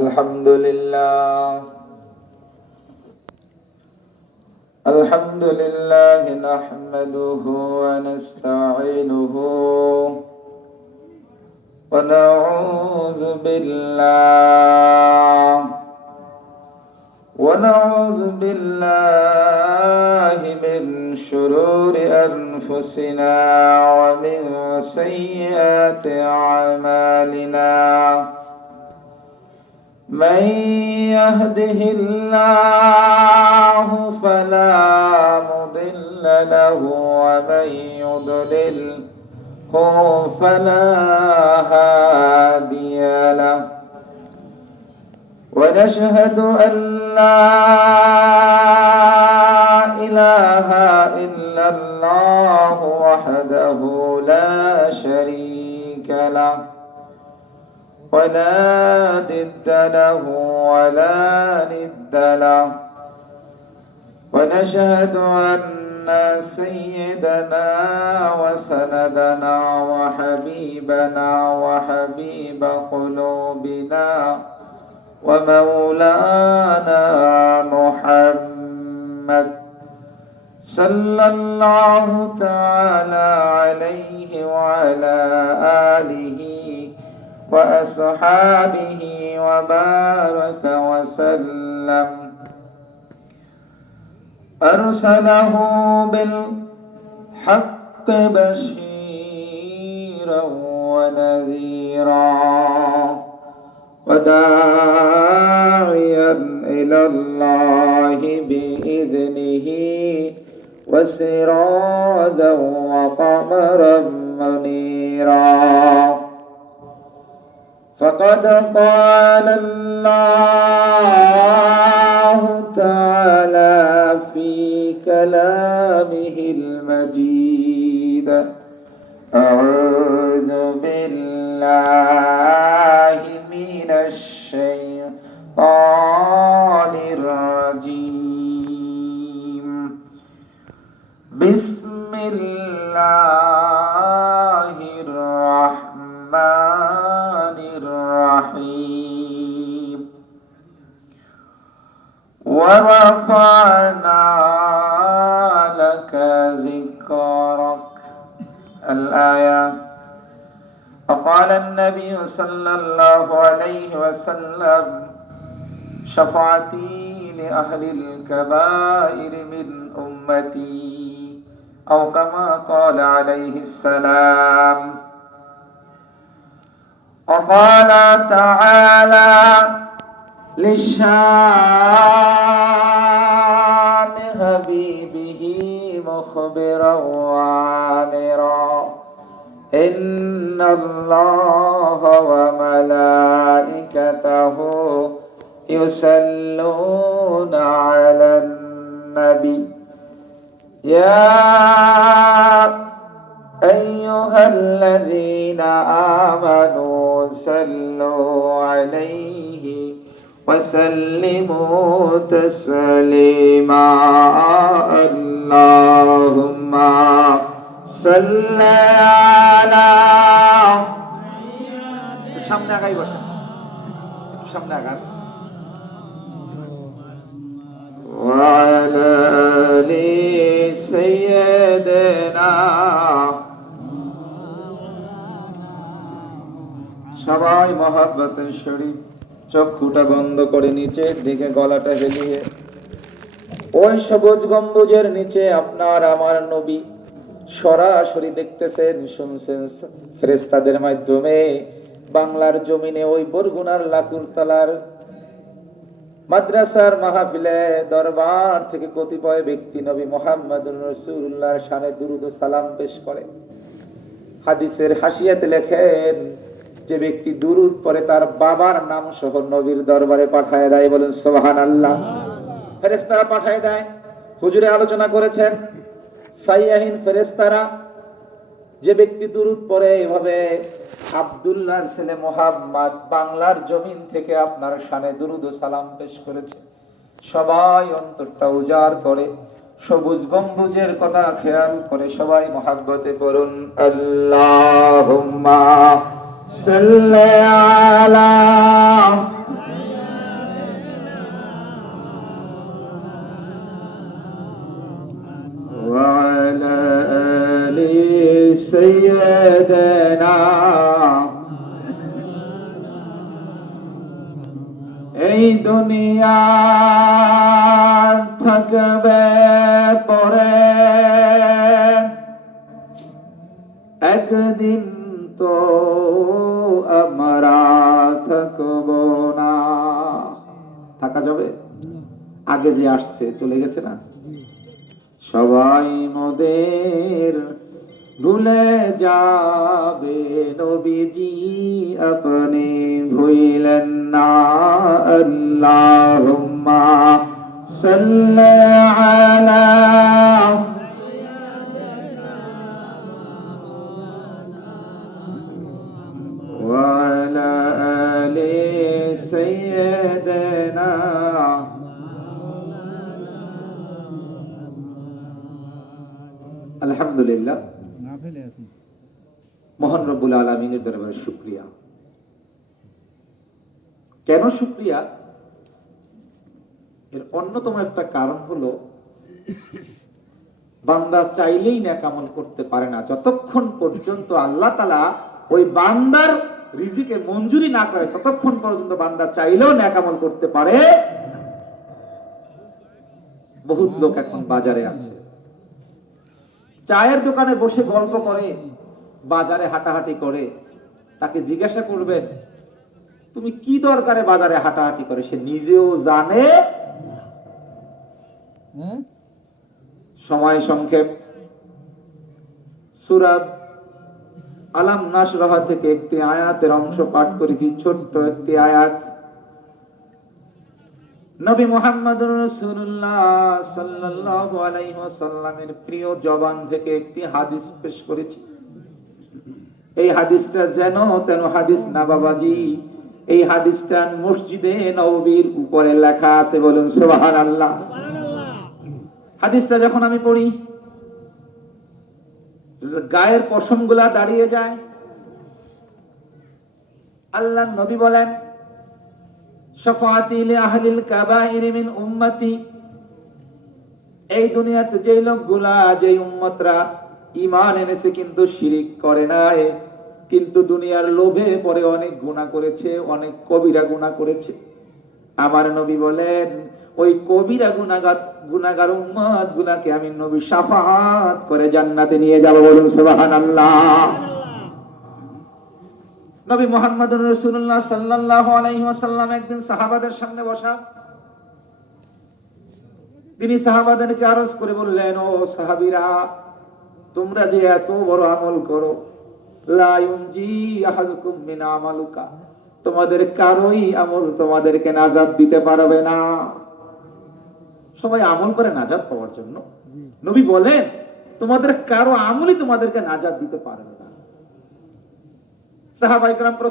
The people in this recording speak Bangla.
الحمد لله الحمد لله نحمده ونستعينه ونعوذ بالله من شرور أنفسنا ومن سيئات أعمالنا من يهده الله فلا مضل له ومن يضلل فلا هادي له ونشهد أن لا إله إلا الله وحده لا شريك له ولا ضد له ولا ند له ونشهد أن سيدنا وسندنا وحبيبنا وحبيب قلوبنا ومولانا محمد صلى الله تعالى عليه وعلى آله وأصحابه وبارك وسلم أرسله بالحق بشيرا ونذيرا وداعيا إلى الله بإذنه وسراجا وقمرا منيرا فقد قال الله تعالى في كلامه المجيد أعوذ بالله من الشيطان الرجيم بسم الله الرحمن الرحيم ورفعنا لك ذكرك الآية. وقال النبي صلى الله عليه وسلم شفاعتي لأهل الكبائر من أمتي أو كما قال عليه السلام. وقال تعالى للشام حبيبه مخبرا وعامرا إن الله وملائكته يصلون على النبي يا أيها الذين آمنوا صلوا عليه وسلموا تسليما اللهم صل على সামনে আগাই বসেন সামনে আগান وعلى آل سيدنا সবাই মহব্বতের শরীফ চক্ষুটা বন্ধ করে নিচের দিকে গলাটা হেলিয়ে ওই সবুজ গম্বুজের নিচে আপনার আমার নবী সরাসরি দেখতেছেন শুনছেন ফেরেশতাদের মাধ্যমে বাংলার জমিনে ওই বরগুনার লাকুরতলার মাদ্রাসার মাহফিলে দরবার থেকে কতিপয় ব্যক্তি নবী মুহাম্মদুর রাসূলুল্লাহর শানে দুরূদ ও সালাম পেশ করে। হাদিসের হাসিয়াতে লেখেন যে ব্যক্তি দুরূদ পড়ে তার বাবার নাম সহ নবীর দরবারে পাঠায় দেয়, বলেন সুবহানাল্লাহ। ফেরেশতারা পাঠায় দেয়। হুজুরে আলোচনা করেছেন সাইয়াহিন ফেরেশতারা যে ব্যক্তি দুরূদ পড়ে এভাবে আব্দুল্লাহর ছেলে মুহাম্মদ বাংলার জমিন থেকে আপনার শানে দুরূদ ও সালাম পেশ করেছে। সবাই অন্তরটা উজাড় করে সবুজ গম্বুজের কথা খেয়াল করে সবাই মহব্বতে পড়ুন আল্লাহুম্মা সাল্লি আলা এই দুনিয়া থাকবে পরে, একদিন তো আমরা থাকব না। থাকা যাবে? আগে যে আসছে চলে গেছে না, সবাই মোদের ভুলে যাবে, নবীজি আপনি ভুইলেন না। আল্লাহুম্মা সাল্লি আলা ওয়া আলা আলি সাইয়্যিদিনা। আলহামদুলিল্লাহ, মহান রব্বুল আলামিনের দরবারে শুকরিয়া। কেন শুকরিয়া? এর অন্যতম একটা কারণ হলো, বান্দা চাইলেই নেক আমল করতে পারে না যতক্ষণ পর্যন্ত আল্লাহ তাআলা ওই বান্দার রিজিকে মঞ্জুরি না করে, ততক্ষণ পর্যন্ত বান্দা চাইলেও নেক আমল করতে পারে। বহুত লোক এখন বাজারে আছে, চায়ের দোকানে বসে গল্প করে, বাজারে হাঁটাহাঁটি করে। তাকে জিজ্ঞাসা করবেন তুমি কি দরকারে বাজারে হাঁটাহাঁটি করে, সে নিজেও জানে। সময় সংক্ষেপ, সূরা আলাম নাশরাহ থেকে একটি আয়াতের অংশ পাঠ করেছি, ছোট্ট একটি আয়াত। নবী মুহাম্মদুর রাসূলুল্লাহ সাল্লাল্লাহু আলাইহি ওয়াসাল্লামের প্রিয় জবান থেকে একটি হাদিস পেশ করেছি। এই হাদিসটা যেন তেন হাদিস না বাবাজি, এই হাদিসটা মসজিদে নববীর উপরে লেখা আছে, বলুন সুবহানাল্লাহ। হাদিসটা যখন আমি পড়ি, গায়ের পশমগুলা দাঁড়িয়ে যায়। আল্লাহর নবী বলেন, শাফাআতি লি আহলিল কাবাইর মিন উম্মতি। এই দুনিয়াতে যে লোকগুলা, যে উম্মতরা ঈমান এনেছে কিন্তু শিরিক করে নাই, কিন্তু দুনিয়ার লোভে পরে অনেক গুনাহ করেছে, অনেক কবিরা গুনাহ করেছে, আমার নবী বলেন ওই কবিরা গুনাহগার উম্মত গুলাকে আমি নবী শাফাআত করে জান্নাতে নিয়ে যাব, বলুন সুবহানাল্লাহ। নবী মুহাম্মদুর রাসূলুল্লাহ সাল্লাল্লাহু আলাইহি ওয়াসাল্লাম একদিন সাহাবাদের সামনে বসা, তিনি সাহাবাদেরকে আরজ করে বললেন, ও সাহাবীরা, তোমরা যে এত বড় আমল করো, লা ইউনজি আহাদুকুম মিন আমালুকা, তোমাদের কারোই আমল তোমাদেরকে নাজাত দিতে পারবে না। সবাই আমল করে নাজাত পাওয়ার জন্য, নবী বলেন তোমাদের কারো আমলই তোমাদেরকে নাজাত দিতে পারবে না। সাহাবায়ে কেরাম